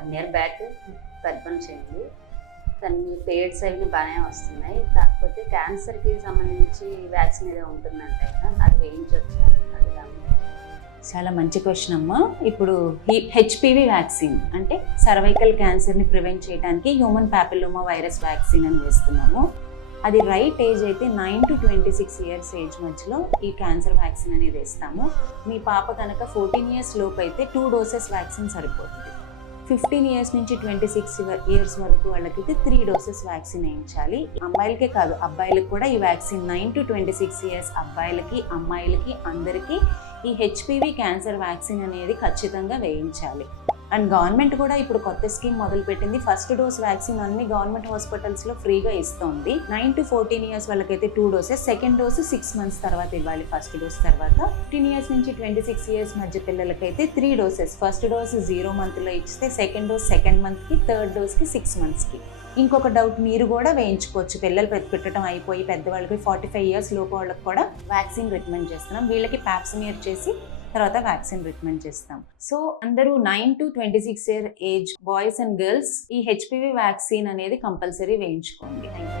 1 year back గర్భం చెంది దాన్ని పేడ్స్ అవి బాగానే వస్తున్నాయి. కాకపోతే క్యాన్సర్కి సంబంధించి వ్యాక్సిన్ ఏదో ఉంటుందంటే అది వేయించవచ్చా అడుగుదాము. చాలా మంచి క్వశ్చన్ అమ్మా. ఇప్పుడు హెచ్పివి వ్యాక్సిన్ అంటే సర్వైకల్ క్యాన్సర్ని ప్రివెంట్ చేయడానికి హ్యూమన్ ప్యాపిలోమా వైరస్ వ్యాక్సిన్ అని వేస్తున్నాము. అది రైట్ ఏజ్ అయితే 9 to 26 years ఏజ్ మధ్యలో ఈ క్యాన్సర్ వ్యాక్సిన్ అనేది వేస్తాము. మీ పాప కనుక 14 years లోపు అయితే 2 doses వ్యాక్సిన్ సరిపోతుంది. 15 years నుంచి 26 years వరకు వాళ్ళకైతే 3 doses వ్యాక్సిన్ వేయించాలి. అమ్మాయిలకే కాదు అబ్బాయిలకు కూడా ఈ వ్యాక్సిన్ 9 to 26 years అబ్బాయిలకి అమ్మాయిలకి అందరికీ ఈ హెచ్పివి క్యాన్సర్ వ్యాక్సిన్ అనేది ఖచ్చితంగా వేయించాలి. అండ్ గవర్నమెంట్ కూడా ఇప్పుడు కొత్త స్కీమ్ మొదలుపెట్టింది. ఫస్ట్ డోస్ వ్యాక్సిన్ అన్ని గవర్నమెంట్ హాస్పిటల్స్లో ఫ్రీగా ఇస్తుంది. 9 to 14 years వాళ్ళకైతే 2 doses, సెకండ్ డోస్ 6 months తర్వాత ఇవ్వాలి. ఫస్ట్ డోస్ తర్వాత 15 years నుంచి 26 years మధ్య పిల్లలకైతే 3 doses. ఫస్ట్ డోస్ 0 monthలో ఇస్తే సెకండ్ డోస్ సెకండ్ మంత్కి, థర్డ్ డోస్కి 6 monthsకి. ఇంకొక డౌట్, మీరు కూడా వేయించుకోవచ్చు. పిల్లలు పెట్టడం అయిపోయి పెద్దవాళ్ళకి 45 years లోపు వాళ్ళకి కూడా వ్యాక్సిన్ రికమెండ్ చేస్తున్నాం. వీళ్ళకి ప్యాప్స్మియర్ చేసి తర్వాత వ్యాక్సిన్ రికమెండ్ చేస్తాం. సో అందరూ 9 to 26 year age boys and girls ఈ హెచ్పివి వ్యాక్సిన్ అనేది కంపల్సరీ వేయించుకోండి. Thank you.